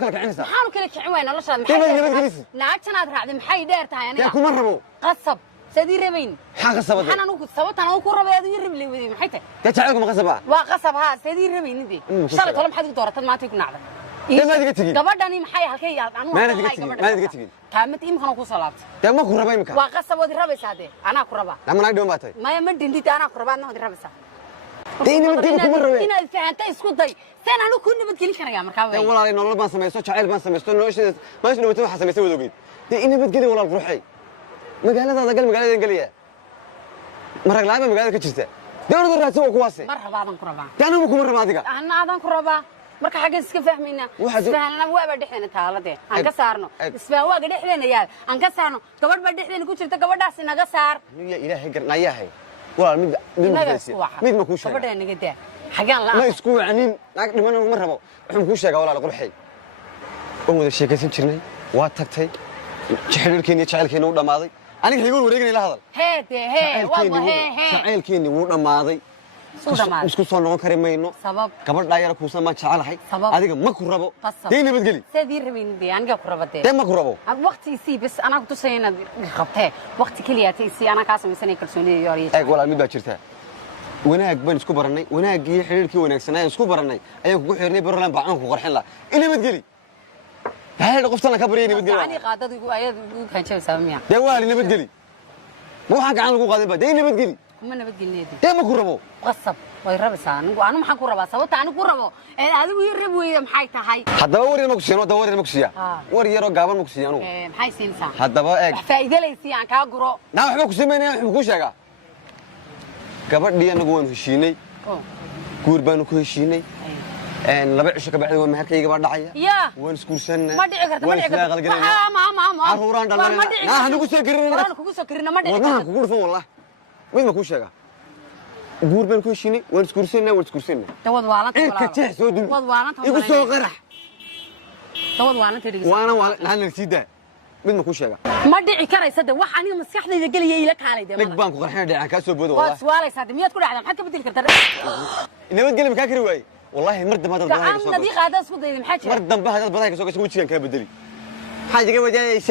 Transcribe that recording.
kala kicinaysa maxaan kala kicin wayna nolosha maxay naagtan aad raacday maxay dheer tahay aniga kuma rabo qasab sadii rabayn maxaa qasabada waxaan anigu sababtan aan ku rabay aad ii rabli weeyay maxay tahay jacaylku ma qasaba waa qasab ha sadii rabaynidii shalay tolo maxaad ku dooratad maanta ku nacday gabadhani maxay halkay yaad anu ma iga tagin kaamid imkan ku soo laabtay ma ku rabay imka waa qasab wadi rabaysaa de anaa ku rabaa lama naag dhawaan baatay maya ma dhindid anaa ku rabaa wadi rabaysaa deena kuma rabay inaad fahantaa isku day san anu ku nabad gelin karayaa markaa way walaal nolol baan sameeyay jacayl baan sameeyay nolosheeda ma isla wada waxa sameeyay wada ogeyd in nabad gelin walaal ruuxay magaalada magaalada galiya marag laaba magaalada ka jirta dawladda raadsan kuwaas mar rabaadan ku rabaa taanu kuma rabaa adiga anaadan ku rabaa marka xagga iska fahmayna isfahanna waa dhixina taalade aan ka saarno isfaan waa dhixina yaal aan ka saarno gabadh ba dhixina ku jirta gabadhaas naga saar ya ilaahay garnaayahay walaal mid ma ku sheegay gabadha naga daa xagaan la ma isku wacnin naag dhiman ma rabo wuxuu ku sheegay walaal qurxay oo wada sheekaysan jirnay waa tagtay jacaylkeena u dhamaaday aniga xigoon wareeganay la hadal jacaylkeena wuu dhamaaday isku soo noqon kari mayno gabadha yar kuusan ma jecelahay adiga ma ku rabo deena badgeli sidii rabaynidii aniga ku rabade ma ku rabo waqtigiisii bas anaa ku tusayna qabtee waqti kaliyaatiisii anaa ka samaysanay kalsoonida iyo ariyo eeg walaal mid baa jirta wanaag baan isku baranay wanaagii xiriirkii wanaagsanaa isku baranay ayaan kugu xirnay barolan baan ku qarxin la ina badgeli هاي قفتنا كبرين بدي يعني قاعدة يقول أياد يقول كان شيء سامي دوالي نبتقلي مو حق عنه يقول قاعدين بدي نبتقلي كم نبتقلي دي ده ما كربو قصب ويربى سان أنا ما حكوا ربى سوت أنا كربو هذا ويربى ويا محي تحي هذا وري المكسيان وده وري المكسيا وري يرو قابل مكسيانو محي سينسان هذا بقى فإذا ليس يعني كأجرو نعم مكسي مني مكوش يا قبل دي أنا قوم هشيني قربان كهشيني أنا لبع شو كبعد وين مهرك يجي بعد عيا وين سكورسنا ما دعي كرت ما دعي كرت ما عروران دلنا لا هنقول سكرنا أنا كوكو سكرنا ما دعي والله كوكو فون والله وين ما كوش يا قور بين كوشيني وين سكورسنا وين سكورسنا توض وانت إيه كتير سود توض وانت يقول سو قرح توض وانت تريد وانا لا نسيده وين ما كوش يا ما دعي كرت يصدق وحني مسكحني إذا قال يجي لك على ده لك بانك قرحنا دعي كاسو بدو والله سؤال يصدق مية كل واحد حتى بدي كرت إنما تقول لي مكاكري وين والله مرد ما تضبط هذا صديق هذا صديق محاجة مرد ضم بها هذا بضايق سوق سوي كذا بدلي حاجة كم جاي إيش